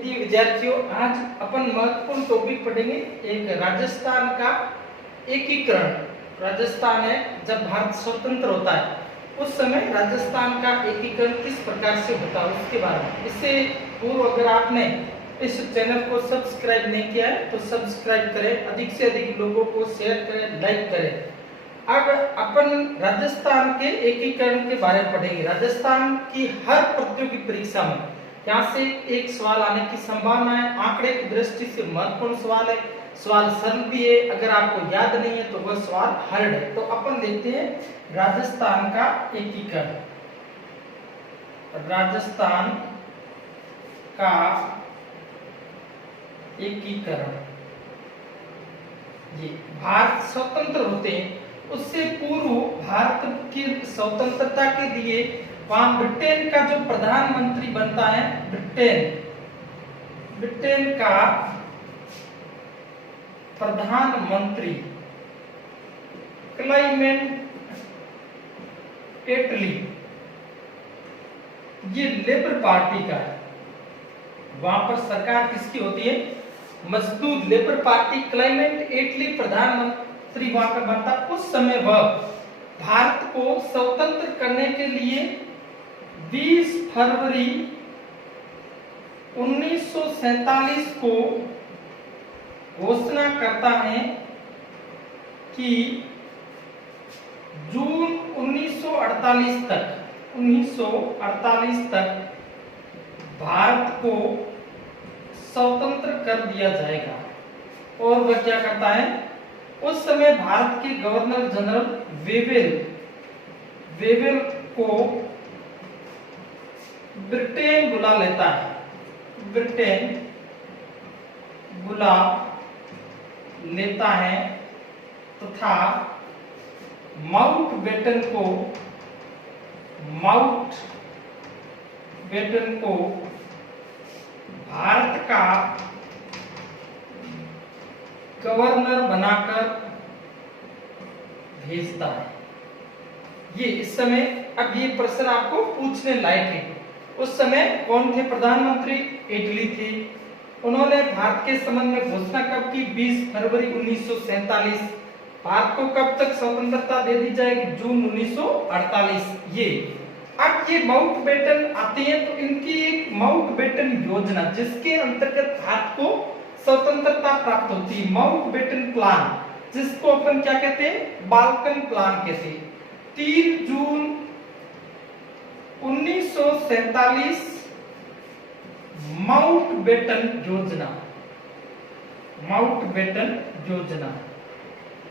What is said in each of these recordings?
प्रिय विद्यार्थियों, आज अपन महत्वपूर्ण टॉपिक पढ़ेंगे। एक राजस्थान का एकीकरण। राजस्थान है, जब भारत स्वतंत्र होता है उस समय राजस्थान का एकीकरण किस प्रकार से होता है उसके बारे में। इससे पूर्व अगर आपने इस चैनल को सब्सक्राइब नहीं किया है तो सब्सक्राइब करें, अधिक से अधिक लोगों को शेयर करें, लाइक करें। अब अपन राजस्थान के एकीकरण के बारे में पढ़ेंगे। राजस्थान की हर प्रतियोगी परीक्षा में यहाँ से एक सवाल आने की संभावना है। आंकड़े की दृष्टि से महत्वपूर्ण सवाल है, सवाल सरल भी है। अगर आपको याद नहीं है तो वह सवाल हार्ड है। तो अपन देखते हैं राजस्थान का एकीकरण। राजस्थान का एकीकरण, ये भारत स्वतंत्र होते हैं उससे पूर्व भारत की स्वतंत्रता के लिए वहां ब्रिटेन का जो प्रधानमंत्री बनता है, ब्रिटेन का प्रधानमंत्री क्लेमेंट एटली, ये लेबर पार्टी का है। वहां पर सरकार किसकी होती है? मजदूर लेबर पार्टी। क्लेमेंट एटली प्रधानमंत्री वहां का बनता। उस समय वह भारत को स्वतंत्र करने के लिए 20 फरवरी 1947 को घोषणा करता है कि जून 1948 तक भारत को स्वतंत्र कर दिया जाएगा। और वह क्या करता है? उस समय भारत के गवर्नर जनरल वेवेल को ब्रिटेन बुला लेता है। ब्रिटेन बुला लेता है तथा माउंटबेटन को भारत का गवर्नर बनाकर भेजता है। ये इस समय, अब ये प्रश्न आपको पूछने लायक है। उस समय कौन थे प्रधानमंत्री? एटली थे। उन्होंने भारत के संबंध में घोषणा कब की? 20 फरवरी 1947। भारत को कब तक स्वतंत्रता दे दी जाएगी? जून 1948। ये अब ये माउंटबेटन आते हैं तो इनकी एक माउंटबेटन योजना, जिसके अंतर्गत भारत को स्वतंत्रता प्राप्त होती है। माउंटबेटन प्लान, जिसको अपन क्या कहते हैं? बाल्कन प्लान कहते हैं। 3 जून 1947 माउंटबेटन योजना।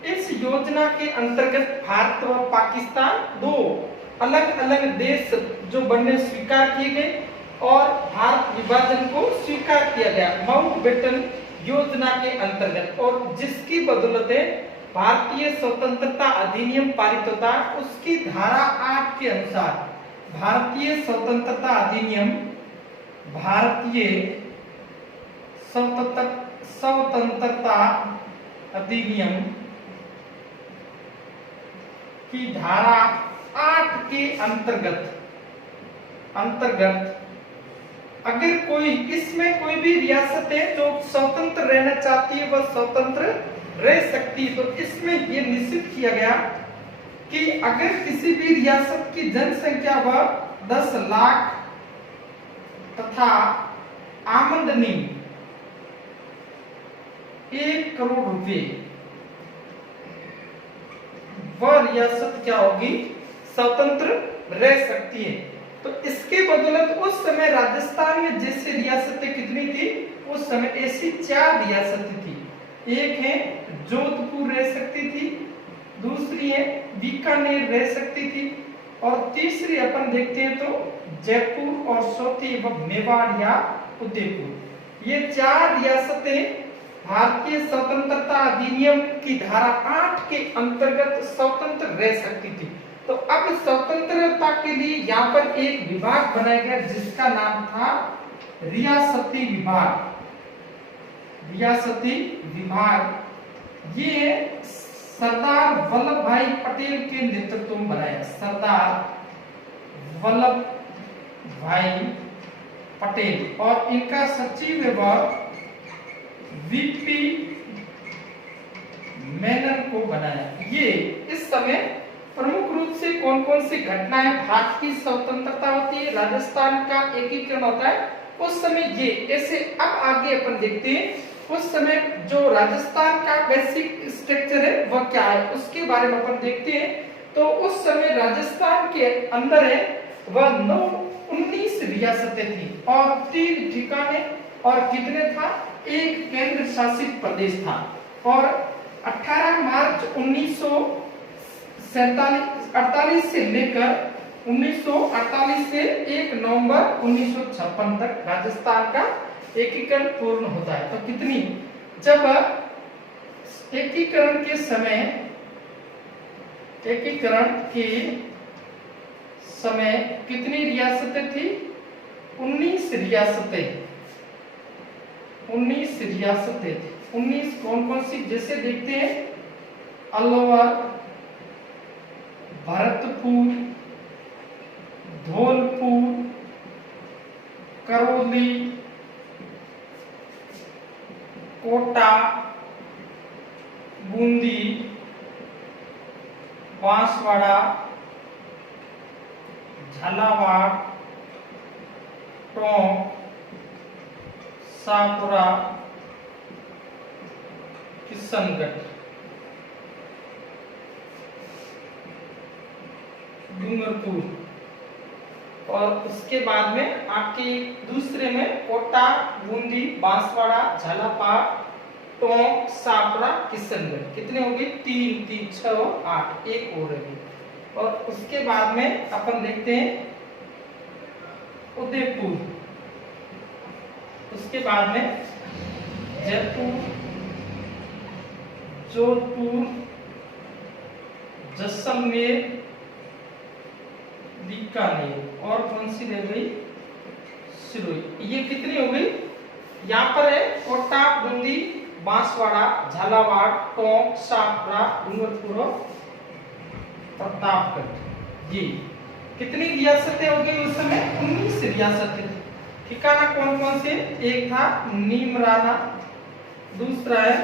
इस योजना के अंतर्गत भारत व पाकिस्तान दो अलग अलग देश जो बनने स्वीकार किए गए और भारत विभाजन को स्वीकार किया गया माउंटबेटन योजना के अंतर्गत। और जिसकी बदौलत भारतीय स्वतंत्रता अधिनियम पारित होता है। उसकी धारा 8 के अनुसार भारतीय स्वतंत्रता अधिनियम की धारा 8 के अंतर्गत अगर इसमें कोई भी रियासत है जो स्वतंत्र रहना चाहती है, वह स्वतंत्र रह सकती है। तो इसमें यह निश्चित किया गया कि अगर किसी भी रियासत की जनसंख्या वह 10 लाख तथा आमदनी 1 करोड़ रुपए, वह रियासत क्या होगी? स्वतंत्र रह सकती है। तो इसके बदौलत उस समय राजस्थान में जैसे रियासतें कितनी थी? उस समय ऐसी 4 रियासतें थी। एक है जोधपुर रह सकती थी, दूसरी है बीकानेर रह सकती थी, और तीसरी अपन देखते हैं तो जयपुर, और चौथी मेवाड़ या उदयपुर। ये 4 रियासतें भारतीय स्वतंत्रता अधिनियम की धारा 8 के अंतर्गत स्वतंत्र रह सकती थी। तो अब स्वतंत्रता के लिए यहाँ पर एक विभाग बनाया गया जिसका नाम था रियासती विभाग। ये सरदार वल्लभ भाई पटेल के नेतृत्व में बनाया। सरदार वल्लभ भाई पटेल और इनका सचिव है वह वीपी मेनन को बनाया। ये इस समय प्रमुख रूप से कौन कौन सी घटनाएं, भारत की स्वतंत्रता होती है, राजस्थान का एकीकरण होता है, उस समय ये ऐसे। अब आगे अपन देखते हैं उस समय जो राजस्थान का बेसिक स्ट्रक्चर है वह क्या है, उसके बारे में अपन देखते हैं। तो उस समय राजस्थान के अंदर है वह 19 रियासतें थी और 3 ठिकाने और कितने था, एक केंद्र शासित प्रदेश था। और 18 मार्च 1948 से लेकर 1948 से 1 नवंबर 1956 तक राजस्थान का एकीकरण पूर्ण होता है। तो कितनी, जब एकीकरण के समय कितनी रियासतें थी, 19 रियासतें। 19 रियासतें थी। 19 कौन कौन सी, जैसे देखते हैं अलवर, भरतपुर, धौलपुर, करौली, कोटा, बूंदी, बांसवाड़ा, झालावाड़, टोंक, शाहपुरा, किशनगढ़, डूंगरपुर। और उसके बाद में आपके दूसरे में कोटा, बूंदी, बांसवाड़ा, झालावाड़, टोंक, शाहपुरा, किशनगढ़। कितने हो गए, 3 3 6 8, एक और रहेगी। और उसके बाद में अपन देखते हैं उदयपुर, उसके बाद में जयपुर, जोधपुर, जैसलमेर, बीकानेर और कौन सी रह गई, सिरोही। ये कितनी हो गई, यहाँ पर है कोटा, बूंदी, बांसवाड़ा, झालावाड़, टोंक, शाहपुरा, डूंगरपुर और प्रतापगढ़। ये कितनी रियासतें हो गई उस समय, 19 रियासतें। ठिकाना कौन कौन से, एक था नीमराना, दूसरा है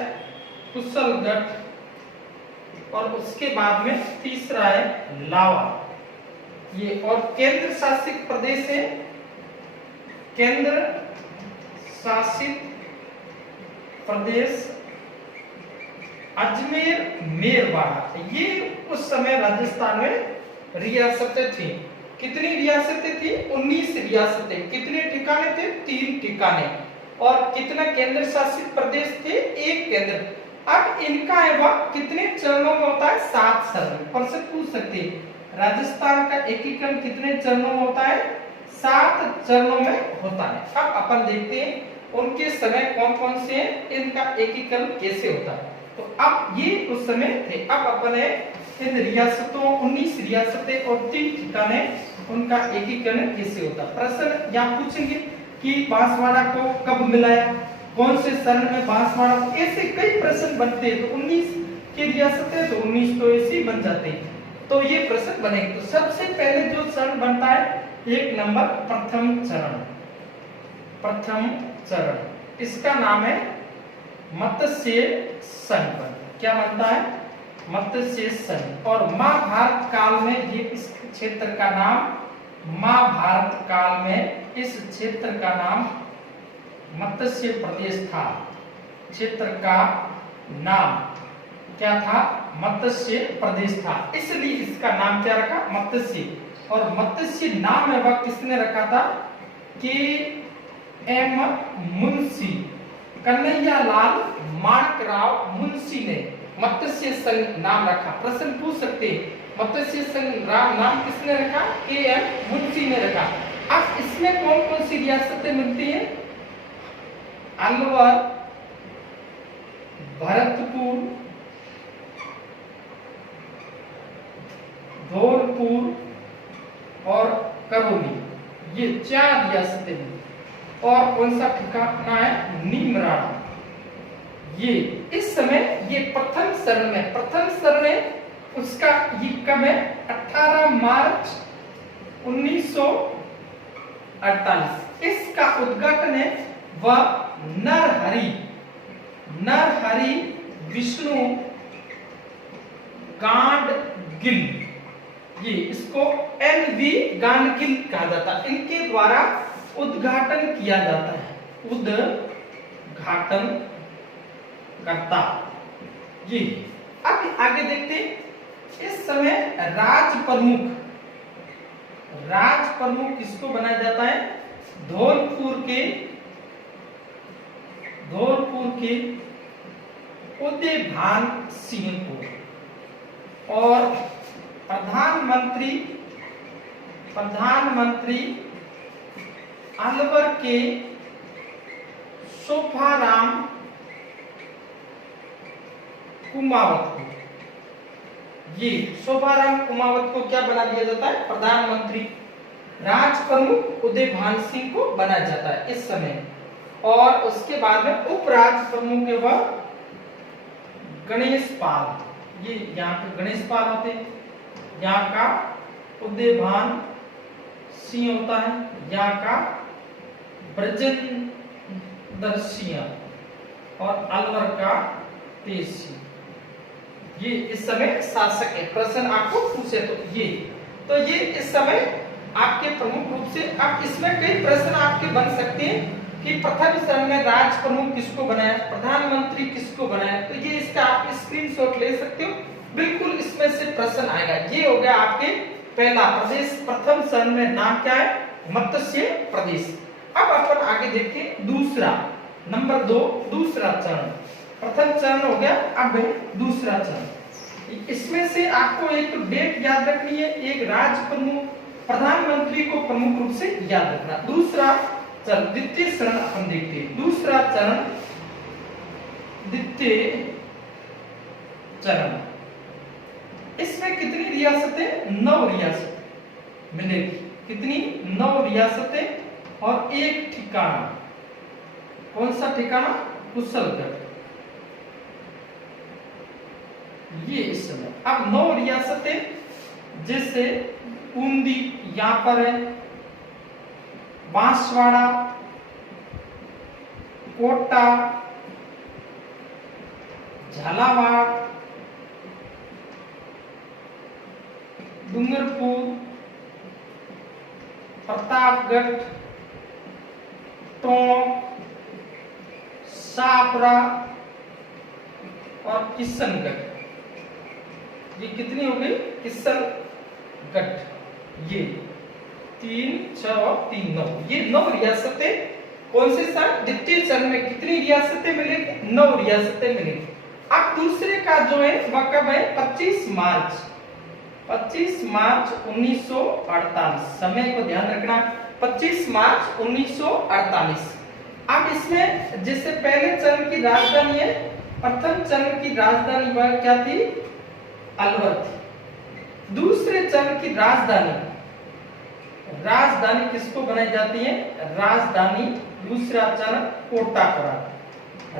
कुशलगढ़ और उसके बाद में तीसरा है लावा। ये और केंद्र शासित प्रदेश है, केंद्र शासित प्रदेश अजमेर, मेरवाड़ा। ये उस समय राजस्थान में रियासतें थी। कितनी रियासतें थी, 19 रियासतें। कितने ठिकाने थे, 3 ठिकाने। और कितना केंद्र शासित प्रदेश थे, 1 केंद्र। अब इनका है वह कितने चरणों में होता है, 7 चरण। प्रश्न पूछ सकते हैं राजस्थान का एकीकरण कितने चरणों में होता है, 7 चरणों में होता है। अब अपन देखते हैं उनके समय कौन कौन से हैं, इनका एकीकरण कैसे होता है। तो अब ये उस समय थे। अब अपन है इन रियासतों, 19 रियासतें और 3 ठिकाने, उनका एकीकरण कैसे होता है। प्रश्न यहाँ पूछेंगे कि बांसवाड़ा को कब मिलाया, कौन से चरण में बांसवाड़ा को, ऐसे कई प्रश्न बनते हैं। तो 19 की रियासतें तो 19 तो ऐसे ही बन जाते हैं। तो ये प्रश्न बनेंगे। तो सबसे पहले जो चरण बनता है, 1 नंबर प्रथम चरण। प्रथम चरण इसका नाम है मत्स्य संघ। क्या बनता है, मत्स्य संघ। और महाभारत काल में ये इस क्षेत्र का नाम, महाभारत काल में इस क्षेत्र का नाम मत्स्य प्रदेश था। क्षेत्र का नाम क्या था, मत्स्य प्रदेश था। इसलिए इसका नाम क्या रखा, मत्स्य। और मत्स्य नाम है वह किसने रखा था, के.एम. मुंशी, कन्हैयालाल माणकराव मुंशी ने मत्स्य संघ नाम रखा। प्रश्न पूछ सकते हैं मत्स्य संघ नाम किसने रखा, के.एम. मुंशी ने रखा। अब इसमें कौन कौन सी रियासतें मिलती हैं, अलवर, भरतपुर, धौलपुर और करौली। ये 4 रियासतें हैं। और कौन सा ठिकाना है, नीमराना। ये इस समय ये प्रथम चरण में, प्रथम चरण है उसका ये कब है, 18 मार्च 1948 1948। इसका उद्घाटन है वह नरहरि विष्णु गाडगिल, ये इसको NV गाडगिल कहा जाता है, इनके द्वारा उद्घाटन किया जाता है, उद्घाटन करता ये। अब आगे देखते, इस समय राज प्रमुख किसको बनाया जाता है? धौलपुर के उदय भान सिंह को, और प्रधानमंत्री अलवर के शोभाराम कुमावत को, ये शोभाराम कुमावत को क्या बना दिया जाता है? प्रधानमंत्री। राज प्रमुख उदय भान सिंह को बनाया जाता है इस समय, और उसके बाद में उपराज प्रमुख है वह गणेश पाल, ये यहाँ पे गणेश पाल होते हैं, यहाँ का उदय भान सिंह होता है, यहाँ का ब्रजेंद्र सिंह, और अलवर का तेज सिंह, ये इस समय शासक है। प्रश्न आपको पूछे तो ये इस समय आपके प्रमुख रूप से। अब इसमें कई प्रश्न आपके बन सकते हैं कि प्रथम चरण में राज प्रमुख किसको बनाया, प्रधानमंत्री किसको बनाया, तो ये इसका आप स्क्रीनशॉट ले सकते हो, बिल्कुल इसमें से प्रश्न आएगा। ये हो गया आपके पहला प्रदेश, प्रथम चरण में नाम क्या है? मत्स्य प्रदेश। अब अपन आगे देखते हैं दूसरा, नंबर 2 दूसरा चरण। प्रथम चरण हो गया, अब है दूसरा चरण। इसमें से आपको एक तो डेट याद रखनी है, एक राज प्रमुख, प्रधानमंत्री को प्रमुख रूप से याद रखना। दूसरा चरण, द्वितीय चरण अपन देखते हैं। दूसरा चरण, द्वितीय चरण, इसमें कितनी रियासतें? 9 रियासतें मिलेगी। कितनी? 9 रियासतें और एक ठिकाना। कौन सा ठिकाना? कुशलगढ़, ये इस समय। अब 9 रियासतें, जैसे बूंदी यहां पर है, बांसवाड़ा, कोटा, झालावाड़, डूंगरपुर, प्रतापगढ़, टोंक, शाहपुरा और किशनगढ़। ये कितनी हो गई? किशनगढ़, ये 3, 6 और 3, 9, ये 9 रियासतें। कौन से साल? द्वितीय चरण में कितनी रियासतें मिलेगी? 9 रियासतें मिलेगी। अब दूसरे का जो है वह कब है? 25 मार्च 1948। समय को ध्यान रखना, 25 मार्च 1948। अब इसमें जैसे पहले चरण की राजधानी है, प्रथम चरण की राजधानी वह क्या थी? अलवर थी। दूसरे चरण की राजधानी किसको बनाई जाती है? राजधानी दूसरा चरण कोटा करा।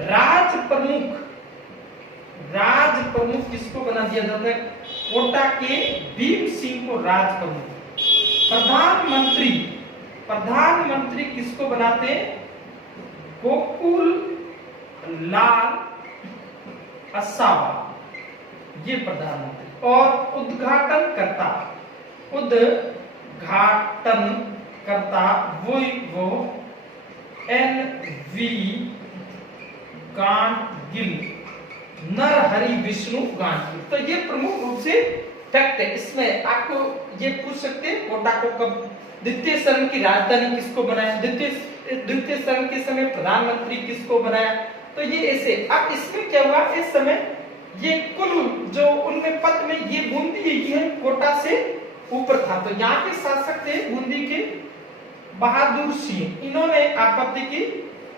राज प्रमुख किसको बना दिया जाता है? कोटा के भीम सिंह को राज प्रमुख। प्रधानमंत्री किसको बनाते हैं? गोकुल लाल असावा, ये प्रधानमंत्री। और उद्घाटन करता वो NV गाडगिल, नरहरि विष्णु गाडगिल। तो ये प्रमुख रूप से फैक्ट है। इसमें आपको ये पूछ सकते हैं कोटा को कब, द्वितीय चरण की राजधानी किसको बनाया, द्वितीय चरण के समय प्रधानमंत्री किसको बनाया, तो ये ऐसे। अब इसमें क्या हुआ, इस समय ये कुल जो उनमें पद में ये बूंदी ये कोटा से ऊपर था, तो यहाँ के शासक थे बूंदी के बहादुर सिंह, इन्होंने आपत्ति की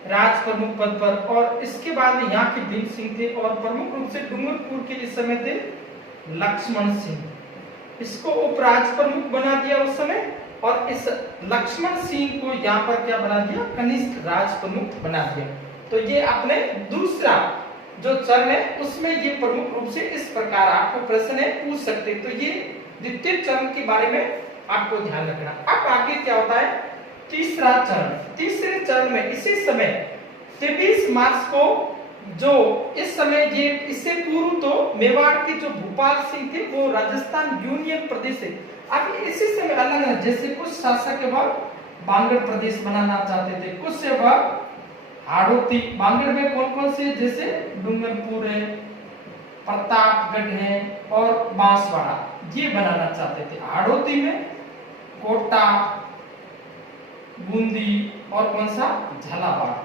राज प्रमुख पद पर। और इसके बाद यहाँ के भीम सिंह थे, और प्रमुख रूप से डूंगरपुर के इस समय थे लक्ष्मण सिंह, इसको उपराज प्रमुख बना दिया उस समय। और इस लक्ष्मण सिंह को यहाँ पर क्या बना दिया? कनिष्ठ राज प्रमुख बना दिया। तो ये अपने दूसरा जो चरण है उसमें ये प्रमुख रूप से इस प्रकार आपको प्रश्न है पूछ सकते। तो ये द्वितीय चरण के बारे में आपको ध्यान रखना। अब आगे क्या होता है, तीसरे चरण में इसी समय 23 मार्च को जो इस समय ये इससे पूर्व तो मेवाड़ के जो भूपाल सिंह थे वो राजस्थान यूनियन प्रदेश है। अब इसी समय अलग है, जैसे कुछ शासक वह बांगड़ प्रदेश बनाना चाहते थे, कुछ से वह हाड़ौती। बांगड़ में कौन कौन से, जैसे डूंगरपुर है, प्रतापगढ़ है और बांसवाड़ा, ये बनाना चाहते थे। हाड़ौती में कोटा, बूंदी और कौन सा, झालावाड़,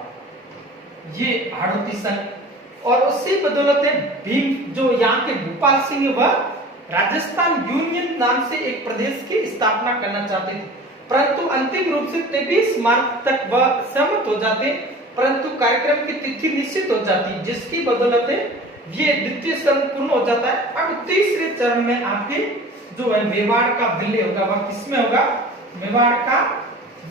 ये हाड़ौती संघ। और उसी बदौलत भीम जो यहाँ के भूपाल सिंह वह राजस्थान यूनियन नाम से एक प्रदेश की स्थापना करना चाहते थे, परंतु अंतिम रूप से 23 मार्च तक वह सहमत हो जाते, परंतु कार्यक्रम की तिथि निश्चित हो जाती, जिसकी बदौलत ये द्वितीय चरण पूर्ण हो जाता है। अब तीसरे चरण में आपके जो है मेवाड़ का विलय होगा, वह किसमें होगा, मेवाड़ का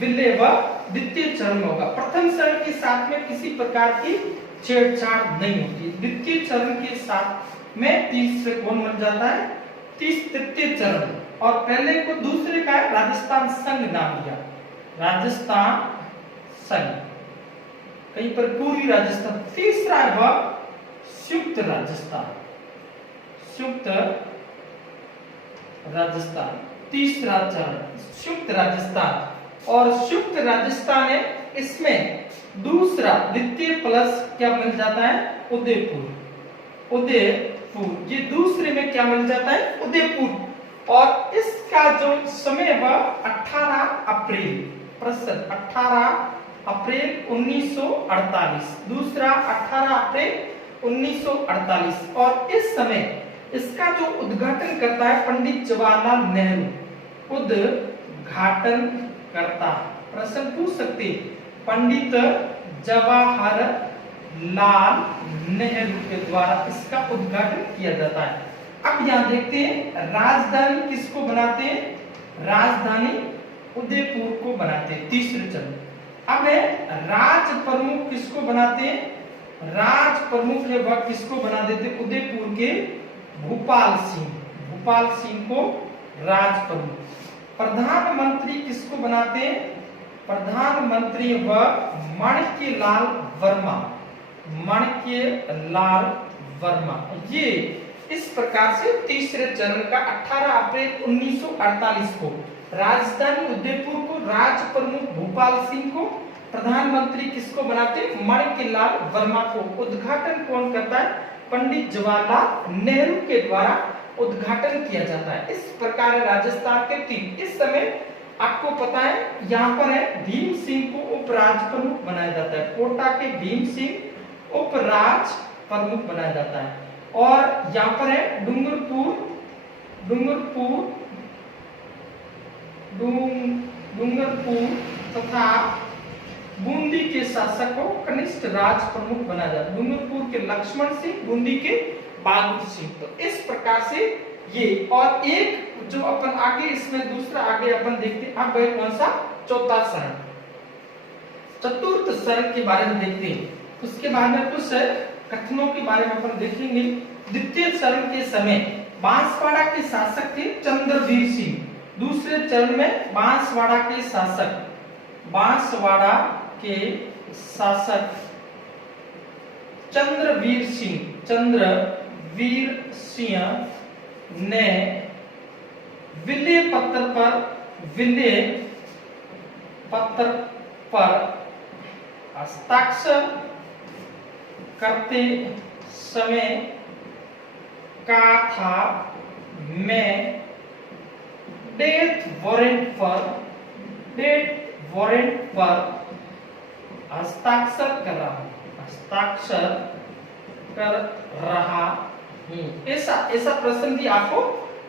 विलय वह द्वितीय चरण में होगा। प्रथम चरण के साथ में किसी प्रकार की छेड़छाड़ नहीं होती। द्वितीय चरण के साथ में तीसरे कौन बन जाता है, तृतीय चरण, और पहले को दूसरे का राजस्थान संघ नाम दिया, राजस्थान संघ, कहीं पर पूरी राजस्थान। तीसरा है वह संयुक्त राजस्थान, संयुक्त राजस्थान, तीसरा चरण संयुक्त राजस्थान। और संयुक्त राजस्थान है, इसमें दूसरा द्वितीय प्लस क्या मिल जाता है, उदयपुर, उदयपुर, ये दूसरे में क्या मिल जाता है, उदयपुर। और इसका जो समय वह 18 अप्रैल, प्रश्न 18 अप्रैल 1948, दूसरा 18 अप्रैल 1948। और इस समय इसका जो उद्घाटन करता है पंडित जवाहरलाल नेहरू, उद्घाटन करता, प्रश्न पूछ सकते, पंडित जवाहरलाल नेहरू के द्वारा इसका उद्घाटन किया जाता है। अब यहाँ देखते हैं राजधानी किसको बनाते हैं, राजधानी उदयपुर को बनाते हैं, तीसरे चरण। अब है राज प्रमुख किसको बनाते हैं, राज प्रमुख है वह किसको बना देते, उदयपुर के भूपाल सिंह, भूपाल सिंह को राज प्रमुख। प्रधानमंत्री किसको बनाते हैं, प्रधानमंत्री वह माणिक्यलाल वर्मा, माणिक्यलाल वर्मा। ये इस प्रकार से तीसरे चरण का 18 अप्रैल 1948 को राजधानी उदयपुर को राज प्रमुख भूपाल सिंह को, प्रधानमंत्री किसको बनाते हैं, माणिक्यलाल वर्मा को। उद्घाटन कौन करता है, पंडित जवाहरलाल नेहरू के द्वारा उद्घाटन किया जाता है। इस प्रकार राजस्थान के 3, इस समय आपको पता है यहाँ पर है भीम सिंह को उपराज प्रमुख बनाया जाता है, कोटा के भीम सिंह उपराज प्रमुख बनाया जाता है। और यहाँ पर है डूंगरपुर, डूंगरपुर तथा बूंदी के शासक को कनिष्ठ राज प्रमुख बनाया जाता है, डूंगरपुर के लक्ष्मण सिंह, बूंदी के बहादुर सिंह। तो इस प्रकार से ये, और एक जो अपन आगे इसमें दूसरा आगे अपन देखते हैं। अब कौन सा, चौथा चरण, चतुर्थ चरण के बारे में देखते हैं। उसके बाद में कुछ कथनों के बारे में अपन देखेंगे। द्वितीय चरण के समय बांसवाड़ा के शासक थे चंद्रवीर सिंह, दूसरे चरण में बांसवाड़ा के शासक, बांसवाड़ा के शासक चंद्रवीर सिंह ने विलय पत्र पर हस्ताक्षर करते समय कहा था, मैं डेथ वारंट पर हस्ताक्षर कर रहा हूं। ऐसा प्रश्न भी आपको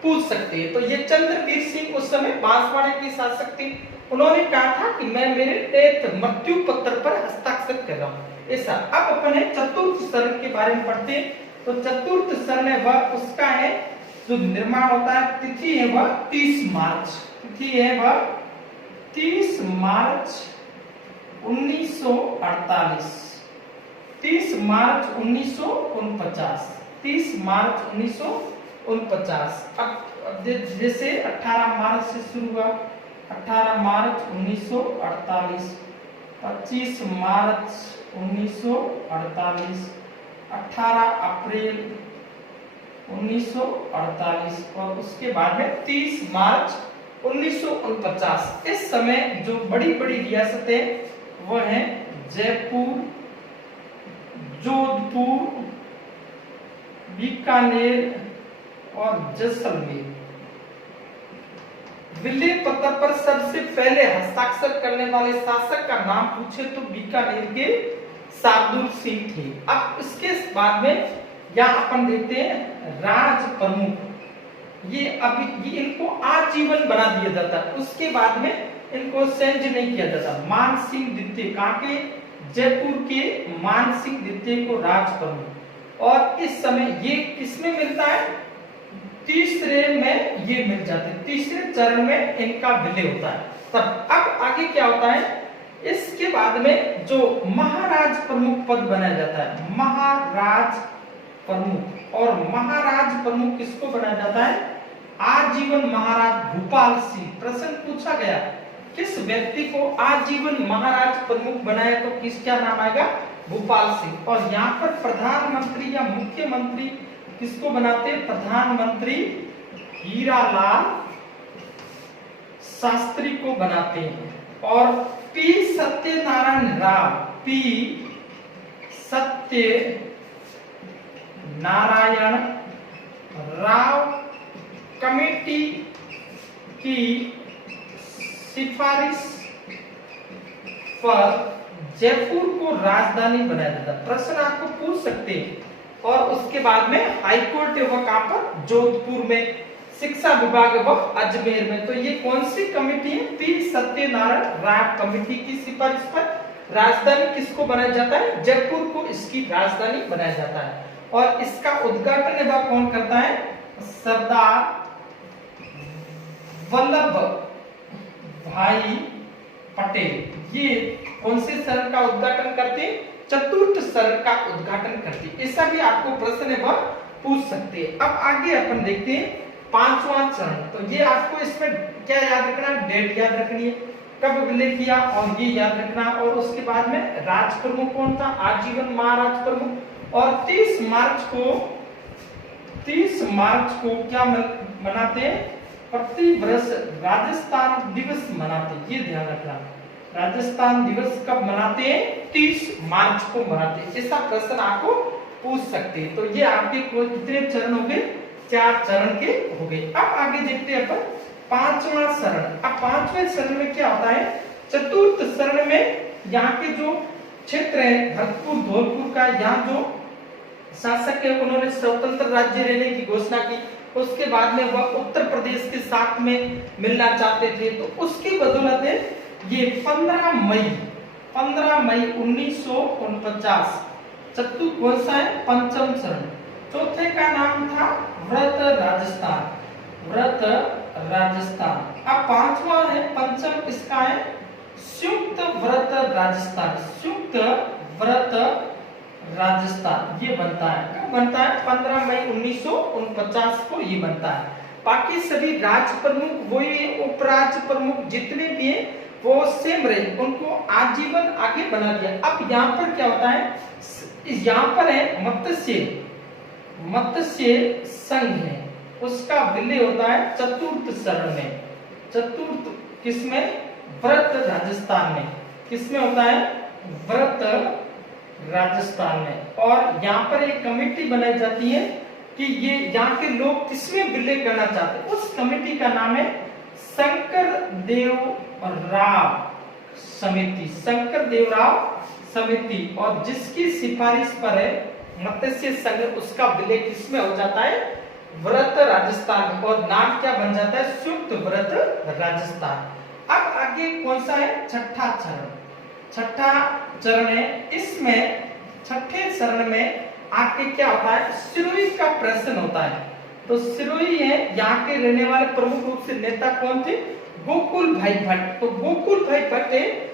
पूछ सकते हैं। तो ये चंद्रवीर सिंह उस समय बांसवाड़ा के शासक थे, उन्होंने कहा था कि मैं मेरे डेथ मृत्यु पत्र पर हस्ताक्षर कर रहा हूं, ऐसा। अब अपन चतुर्थ चरण के बारे में पढ़ते हैं। तो चतुर्थ चरण है वह उसका है जो निर्माण होता है, तिथि है वह 30 मार्च, तिथि है वह 30 मार्च 1948, 30 मार्च 1949, 30 मार्च 1949। अब जैसे 18 मार्च से शुरू हुआ, 18 मार्च 1948, 25 मार्च 1948, 18 अप्रैल 1948 और उसके बाद में 30 मार्च 1949। इस समय जो बड़ी बड़ी रियासतें वो हैं जयपुर, जोधपुर, बीकानेर और जैसलमेर। विलेय पत्र पर सबसे पहले हस्ताक्षर करने वाले शासक का नाम पूछे तो बीकानेर के शार्दुल सिंह थे। अब इसके बाद में यहाँ अपन देखते हैं राज प्रमुख, ये इनको आजीवन बना दिया जाता, उसके बाद में इनको चेंज नहीं किया जाता। मान सिंह द्वितीय, कहाँ के? जयपुर के मान सिंह द्वितीय को राज प्रमुख। और इस समय ये किसमें मिलता है? तीसरे में ये मिल जाते हैं, तीसरे चरण में इनका विलय होता है। तब अब आगे क्या होता है? इसके बाद में जो महाराज प्रमुख पद बनाया जाता है, महाराज प्रमुख। और महाराज प्रमुख किसको बनाया जाता है? आजीवन महाराज भूपाल सिंह। प्रश्न पूछा गया किस व्यक्ति को आजीवन महाराज प्रमुख बनाया तो किस क्या नाम आएगा? भूपाल सिंह। और यहाँ पर प्रधानमंत्री या मुख्यमंत्री किसको बनाते हैं? प्रधानमंत्री हीरालाल शास्त्री को बनाते हैं। और P Satyanarayan Rao, P Satyanarayan Rao committee की सिफारिश पर जयपुर को राजधानी बनाया जाता। प्रश्न आपको पूछ सकते हैं। और उसके बाद में हाईकोर्ट है वो कहां पर? जोधपुर में। शिक्षा विभाग वो अजमेर में। तो ये कौन सी कमेटी है? पी सत्यनारायण राव कमेटी की सिफारिश पर राजधानी किसको बनाया जाता है? जयपुर को इसकी राजधानी बनाया जाता है। और इसका उद्घाटन है वह कौन करता है? सरदार वल्लभ भाई पटेल। ये कौन से शहर का उद्घाटन करते हैं? चतुर्थ शहर का उद्घाटन करते हैं। ऐसा भी आपको प्रश्न है वह पूछ सकते हैं। अब आगे अपन देखते हैं पांचवा चरण। तो ये आपको इसमें क्या याद रखना? डेट याद रखनी है, कब विलय किया और ये याद रखना। और उसके बाद में राज प्रमुख कौन था? आजीवन महाराज प्रमुख। और 30 मार्च को क्या मनाते हैं? प्रति वर्ष राजस्थान दिवस मनाते हैं। ये ध्यान रखना, राजस्थान दिवस कब मनाते हैं? 30 मार्च को मनाते हैं। ऐसा प्रश्न आपको पूछ सकते हैं। तो ये आपके कितने चरण हो गए? 4 चरण के हो गए। अब आगे देखते हैं अपन पांचवा शरण। अब पांचवें शरण में क्या होता है? चतुर्थ शरण में यहाँ के जो क्षेत्र है भरतपुर, धौलपुर का, यहाँ जो शासक है उन्होंने स्वतंत्र राज्य रहने की घोषणा की। उसके बाद में वह उत्तर प्रदेश के साथ में मिलना चाहते थे। तो उसकी बदौलत ये 15 मई 1949 चतुर्थ कौन सा है? पंचम चरण। चौथे का नाम था व्रत राजस्थान, व्रत राजस्थान। अब पांचवा है पंचम, इसका है संयुक्त व्रत राजस्थान, संयुक्त व्रत राजस्थान। ये बनता है, कब बनता है? 15 मई 1949 को ये बनता है। बाकी सभी राज प्रमुख वही, उपराज प्रमुख जितने भी हैं वो सेम रहे, उनको आजीवन आगे बना दिया। अब यहाँ पर क्या होता है? यहाँ पर है मत्स्य संघ है, उसका विलय होता है चतुर्थ शरण में। चतुर्थ किसमें? व्रत राजस्थान में। किसमें होता है? व्रत राजस्थान में। और यहाँ पर एक कमेटी बनाई जाती है कि ये यहाँ के लोग किसमें विलय करना चाहते हैं। उस कमेटी का नाम है शंकर देव राव समिति, शंकर देव राव समिति। और जिसकी सिफारिश पर है मत्स्य संघ, उसका विलय किसमें हो जाता है? व्रत राजस्थान। और नाम क्या बन जाता है? संयुक्त व्रत राजस्थान। अब आगे कौन सा है? छठा चरण। छठा चरण है, इसमें छठे चरण में आके क्या होता है? सिरोही का प्रश्न होता है। तो सिरोही है, यहाँ के रहने वाले प्रमुख रूप से नेता कौन थे? गोकुल भाई भट्ट। तो गोकुल भाई भट्ट है,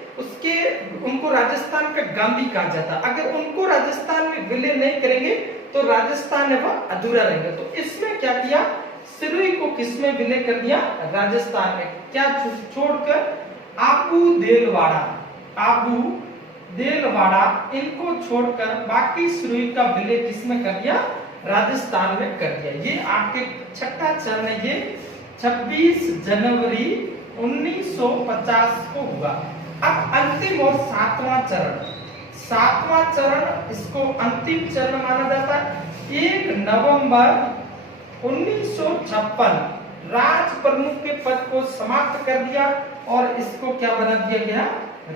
उनको राजस्थान का गांधी कहा जाता। अगर उनको राजस्थान में विलय नहीं करेंगे तो राजस्थान है वह अधूरा रहेगा। तो इसमें क्या किया? सिरोही को किसमें विलय कर दिया? राजस्थान में। क्या छोड़कर आबू देलवाड़ा इनको छोड़कर बाकी सुरई का विलय किसमें कर दिया? राजस्थान में कर दिया। ये आपके छठा चरण है, ये 26 जनवरी 1950 को हुआ। अब अंतिम और सातवां चरण इसको अंतिम चरण माना जाता है। 1 नवंबर 1956 राज प्रमुख के पद को समाप्त कर दिया और इसको क्या बना दिया गया?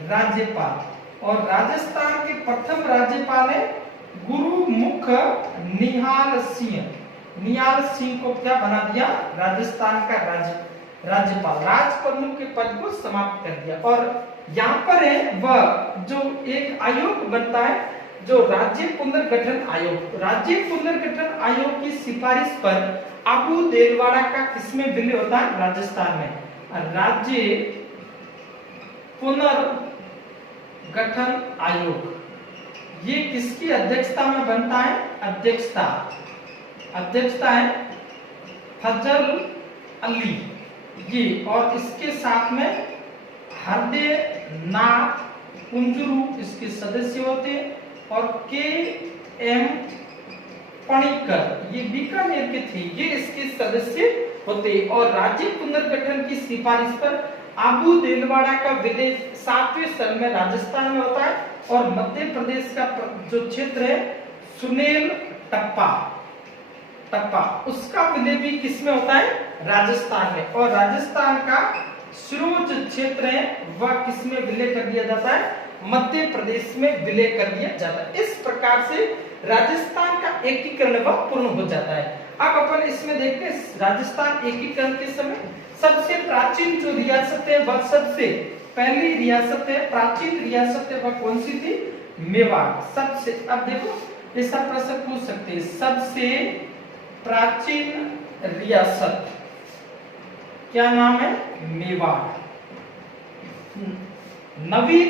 राज्यपाल। और राजस्थान के प्रथम राज्यपाल है गुरुमुख निहाल सिंह को क्या बना दिया? राजस्थान का राज्यपाल। राज प्रमुख के पद को समाप्त कर दिया। और यहाँ पर है वह जो एक आयोग बनता है, जो राज्य पुनर्गठन आयोग। राज्य पुनर्गठन आयोग की सिफारिश पर आबू देलवाड़ा का किसमें विलय होता है? राजस्थान में। राज्य पुनर्गठन आयोग ये किसकी अध्यक्षता में बनता है? अध्यक्षता है फजल अली ये, और इसके साथ में हृदय नाथ कुंजरू इसके सदस्य होते हैं और के एम पणिकर ये बीकानेर के थे, ये इसके सदस्य होते। और राज्य पुनर्गठन की सिफारिश पर आबू देलवाड़ा का विलय 7वें चरण में राजस्थान में होता है। और मध्य प्रदेश का जो क्षेत्र है सुनेल टप्पा उसका विलय भी किसमें होता है? राजस्थान में। और राजस्थान का सिरोंज क्षेत्र है वह किसमें विलय कर दिया जाता है? मध्य प्रदेश में विलय कर दिया जाता है। इस प्रकार से राजस्थान का एकीकरण वह पूर्ण हो जाता है। अब अपन इसमें देखते हैं राजस्थान एकीकरण के समय सबसे प्राचीन जो रियासत है वह सबसे पहली रियासत है, प्राचीन रियासत है वह कौन सी थी? मेवाड़। सबसे, अब देखो ऐसा प्रश्न पूछ सकते हैं, सबसे प्राचीन रियासत क्या नाम है? मेवाड़। नवीन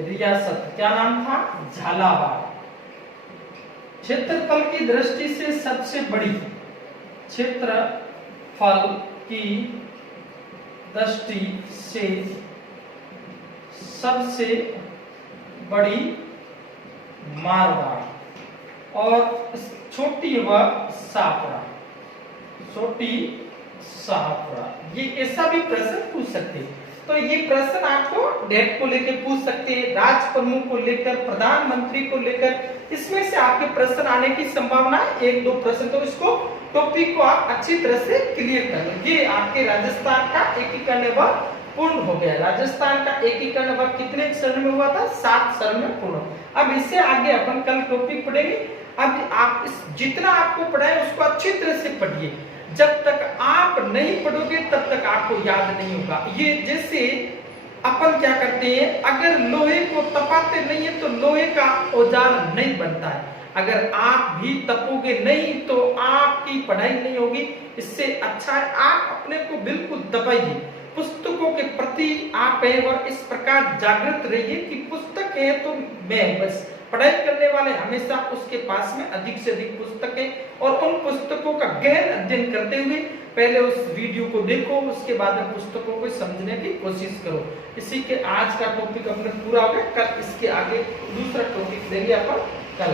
रियासत क्या नाम था? झालावाड़। क्षेत्रफल की दृष्टि से सबसे बड़ी, क्षेत्रफल की दृष्टि से सबसे बड़ी मारवाड़। और छोटी व सापड़ा। ये ऐसा भी प्रश्न पूछ सकते हैं। तो ये प्रश्न आपको डेट को लेकर पूछ सकते हैं, राज प्रमुख को लेकर, प्रधानमंत्री को लेकर, इसमें से आपके प्रश्न आने की संभावना है 1-2 प्रश्न। तो इसको टॉपिक को आप अच्छी तरह से क्लियर कर लें। ये आपके राजस्थान का एकीकरण वह पूर्ण हो गया। राजस्थान का एकीकरण वह कितने चरण में हुआ था? 7 चरण में पूर्ण। अब इससे आगे अपन कल टॉपिक पढ़ेंगे। अब आप जितना आपको पढ़ाए उसको अच्छी तरह से पढ़िए। जब तक आप नहीं पढ़ोगे तब तक आपको याद नहीं होगा। ये जैसे अपन क्या करते हैं, अगर लोहे को तपाते नहीं है तो लोहे का औजार नहीं बनता है। अगर आप भी तपोगे नहीं तो आपकी पढ़ाई नहीं होगी। इससे अच्छा है आप अपने को बिल्कुल दबाइए, पुस्तकों के प्रति आप है वह इस प्रकार जागृत रहिए कि पुस्तक है तो मैं बस। पढ़ाई करने वाले हमेशा उसके पास में अधिक से अधिक पुस्तकें और उन पुस्तकों का गहन अध्ययन करते हुए पहले उस वीडियो को देखो, उसके बाद में पुस्तकों को समझने की कोशिश करो। इसी के आज का टॉपिक अपने पूरा हो गया। कल इसके आगे दूसरा टॉपिक देंगे अपन कल।